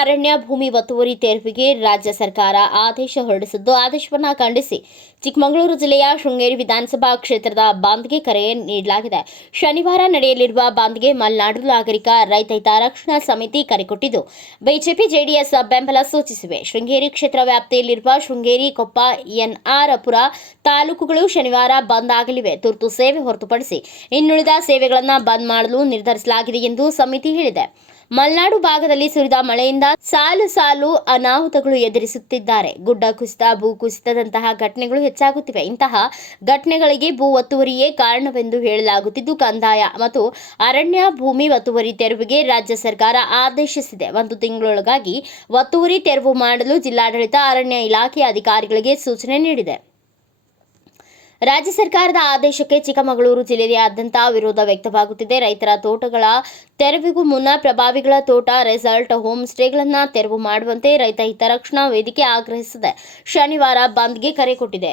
ಅರಣ್ಯ ಭೂಮಿ ಒತ್ತುವರಿ ತೆರವಿಗೆ ರಾಜ್ಯ ಸರ್ಕಾರ ಆದೇಶ ಹೊರಡಿಸಿದ್ದು, ಆದೇಶವನ್ನು ಖಂಡಿಸಿ ಚಿಕ್ಕಮಗಳೂರು ಜಿಲ್ಲೆಯ ಶೃಂಗೇರಿ ವಿಧಾನಸಭಾ ಕ್ಷೇತ್ರದ ಬಾಂದ್ಗೆ ಕರೆ ನೀಡಲಾಗಿದೆ. ಶನಿವಾರ ನಡೆಯಲಿರುವ ಬಾಂದ್ಗೆ ಮಲೆನಾಡು ನಾಗರಿಕ ರೈತ ಹಿತಾರಕ್ಷಣಾ ಸಮಿತಿ ಕರೆ ಕೊಟ್ಟಿದ್ದು, ಬಿಜೆಪಿ ಜೆಡಿಎಸ್ ಬೆಂಬಲ ಸೂಚಿಸಿವೆ. ಶೃಂಗೇರಿ ಕ್ಷೇತ್ರ ವ್ಯಾಪ್ತಿಯಲ್ಲಿರುವ ಶೃಂಗೇರಿ ಕೊಪ್ಪ ಎನ್ಆರ್ಪುರ ತಾಲೂಕುಗಳು ಶನಿವಾರ ಬಂದ್ ಆಗಲಿವೆ. ತುರ್ತು ಸೇವೆ ಹೊರತುಪಡಿಸಿ ಇನ್ನುಳಿದ ಸೇವೆಗಳನ್ನು ಬಂದ್ ಮಾಡಲು ನಿರ್ಧರಿಸಲಾಗಿದೆ ಎಂದು ಸಮಿತಿ ಹೇಳಿದೆ. ಮಲೆನಾಡು ಭಾಗದಲ್ಲಿ ಸುರಿದ ಮಳೆಯಿಂದ ಸಾಲು ಸಾಲು ಅನಾಹುತಗಳು ಎದುರಿಸುತ್ತಿದ್ದಾರೆ. ಗುಡ್ಡ ಕುಸಿತ, ಭೂ ಕುಸಿತದಂತಹ ಘಟನೆಗಳು ಹೆಚ್ಚಾಗುತ್ತಿವೆ. ಇಂತಹ ಘಟನೆಗಳಿಗೆ ಭೂ ಒತ್ತುವರಿಯೇ ಕಾರಣವೆಂದು ಹೇಳಲಾಗುತ್ತಿದ್ದು, ಕಂದಾಯ ಮತ್ತು ಅರಣ್ಯ ಭೂಮಿ ಒತ್ತುವರಿ ತೆರವಿಗೆ ರಾಜ್ಯ ಸರ್ಕಾರ ಆದೇಶಿಸಿದೆ. ಒಂದು ತಿಂಗಳೊಳಗಾಗಿ ಒತ್ತುವರಿ ತೆರವು ಮಾಡಲು ಜಿಲ್ಲಾಡಳಿತ ಅರಣ್ಯ ಇಲಾಖೆ ಅಧಿಕಾರಿಗಳಿಗೆ ಸೂಚನೆ ನೀಡಿದೆ. ರಾಜ್ಯ ಸರ್ಕಾರದ ಆದೇಶಕ್ಕೆ ಚಿಕ್ಕಮಗಳೂರು ಜಿಲ್ಲೆಯಾದ್ಯಂತ ವಿರೋಧ ವ್ಯಕ್ತವಾಗುತ್ತಿದೆ. ರೈತರ ತೋಟಗಳ ತೆರವಿಗೂ ಮುನ್ನ ಪ್ರಭಾವಿಗಳ ತೋಟ, ರೆಸಾರ್ಟ್, ಹೋಮ್ ಸ್ಟೇಗಳನ್ನು ತೆರವು ಮಾಡುವಂತೆ ರೈತ ಹಿತರಕ್ಷಣಾ ವೇದಿಕೆ ಆಗ್ರಹಿಸಿದೆ. ಶನಿವಾರ ಬಂದ್ಗೆ ಕರೆ ಕೊಟ್ಟಿದೆ.